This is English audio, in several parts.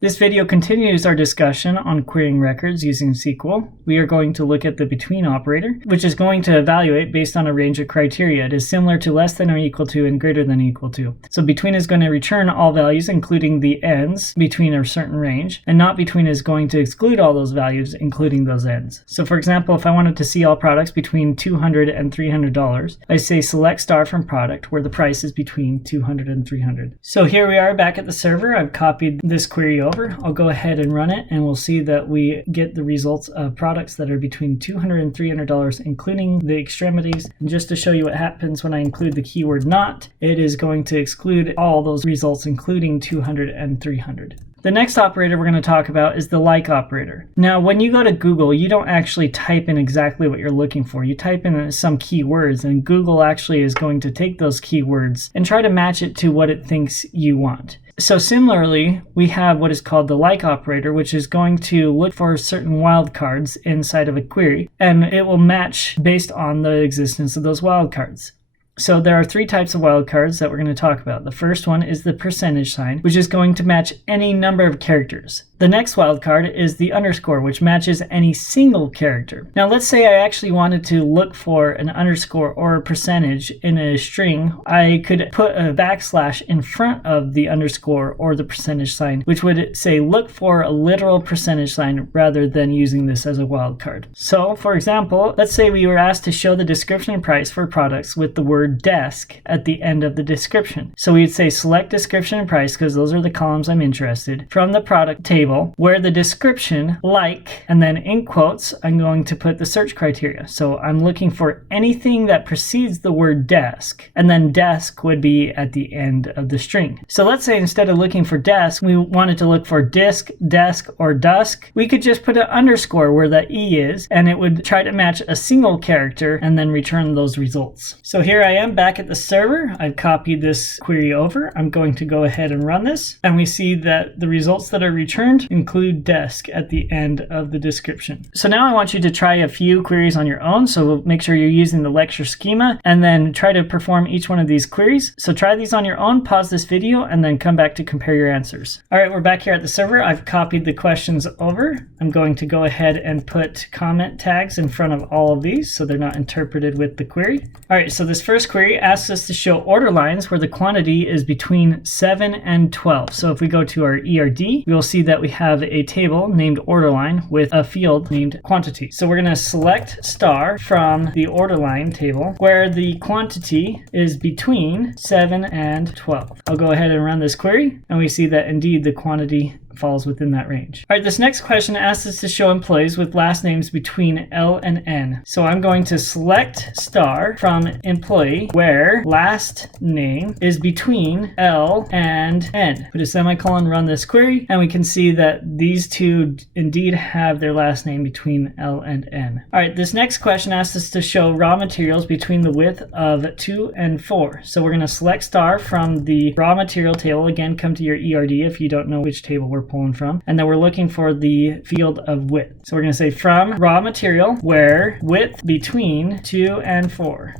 This video continues our discussion on querying records using SQL. We are going to look at the between operator, which is going to evaluate based on a range of criteria. It is similar to less than or equal to and greater than or equal to. So between is going to return all values, including the ends between a certain range, and not between is going to exclude all those values, including those ends. So for example, if I wanted to see all products between $200 and $300, I say select star from product where the price is between $200 and $300. So here we are back at the server. I've copied this query over. I'll go ahead and run it and we'll see that we get the results of products that are between $200 and $300, including the extremities. And just to show you what happens when I include the keyword not, it is going to exclude all those results, including $200 and $300. The next operator we're going to talk about is the like operator. Now, when you go to Google, you don't actually type in exactly what you're looking for. You type in some keywords, and Google actually is going to take those keywords and try to match it to what it thinks you want. So similarly, we have what is called the like operator, which is going to look for certain wildcards inside of a query, and it will match based on the existence of those wildcards. So there are three types of wildcards that we're going to talk about. The first one is the percentage sign, which is going to match any number of characters. The next wildcard is the underscore, which matches any single character. Now let's say I actually wanted to look for an underscore or a percentage in a string. I could put a backslash in front of the underscore or the percentage sign, which would say look for a literal percentage sign rather than using this as a wildcard. So for example, let's say we were asked to show the description and price for products with the word desk at the end of the description. So we'd say select description and price, because those are the columns I'm interested, from the product table where the description, like, and then in quotes, I'm going to put the search criteria. So I'm looking for anything that precedes the word desk, and then desk would be at the end of the string. So let's say instead of looking for desk, we wanted to look for disk, desk, or dusk. We could just put an underscore where that E is, and it would try to match a single character and then return those results. So here I am back at the server. I've copied this query over. I'm going to go ahead and run this, and we see that the results that are returned include desk at the end of the description. So now I want you to try a few queries on your own. So make sure you're using the lecture schema and then try to perform each one of these queries. So try these on your own, pause this video, and then come back to compare your answers. All right, we're back here at the server. I've copied the questions over. I'm going to go ahead and put comment tags in front of all of these so they're not interpreted with the query. All right, so this first query asks us to show order lines where the quantity is between 7 and 12. So if we go to our ERD, we will see that we have a table named order line with a field named quantity. So we're going to select star from the order line table where the quantity is between 7 and 12. I'll go ahead and run this query, and we see that indeed the quantity falls within that range. All right, this next question asks us to show employees with last names between L and N. So I'm going to select star from employee where last name is between L and N. Put a semicolon, run this query, and we can see that these two indeed have their last name between L and N. All right, this next question asks us to show raw materials between the width of 2 and 4. So we're going to select star from the raw material table. Again, come to your ERD if you don't know which table we're pulling from, and then we're looking for the field of width. So we're going to say from raw material where width between 2 and 4.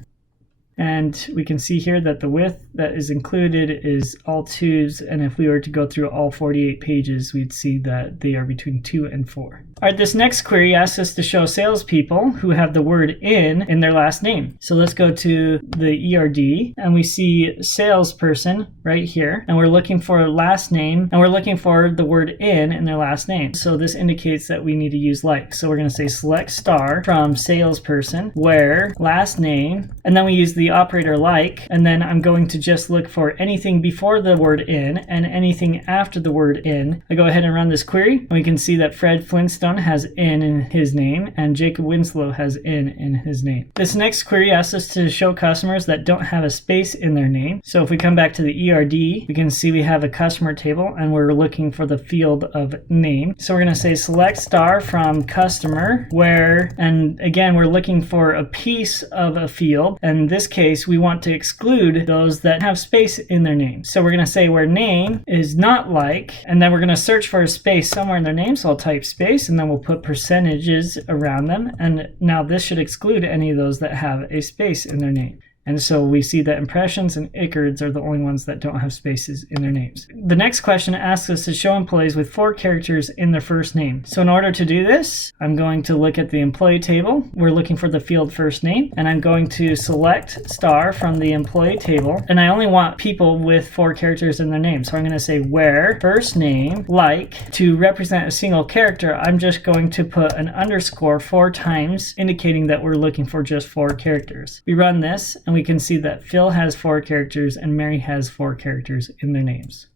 And we can see here that the width that is included is all 2s, and if we were to go through all 48 pages, we'd see that they are between 2 and 4. All right, this next query asks us to show salespeople who have the word in their last name. So let's go to the ERD, and we see salesperson right here, and we're looking for last name, and we're looking for the word in their last name. So this indicates that we need to use like. So we're going to say select star from salesperson where last name, and then we use the operator like, and then I'm going to just look for anything before the word in and anything after the word in. I go ahead and run this query, and we can see that Fred Flintstone has in his name and Jacob Winslow has in his name. This next query asks us to show customers that don't have a space in their name. So if we come back to the ERD, we can see we have a customer table and we're looking for the field of name. So we're going to say select star from customer where, and again, we're looking for a piece of a field. In this case, we want to exclude those that have space in their name. So we're going to say where name is not like, and then we're going to search for a space somewhere in their name. So I'll type space, and then we'll put percentages around them. And now this should exclude any of those that have a space in their name. And so we see that Impressions and Ickards are the only ones that don't have spaces in their names. The next question asks us to show employees with 4 characters in their first name. So in order to do this, I'm going to look at the employee table. We're looking for the field first name, and I'm going to select star from the employee table. And I only want people with 4 characters in their name. So I'm going to say where first name, like, to represent a single character, I'm just going to put an underscore 4 times, indicating that we're looking for just 4 characters. We run this, and we can see that Phil has 4 characters and Mary has 4 characters in their names.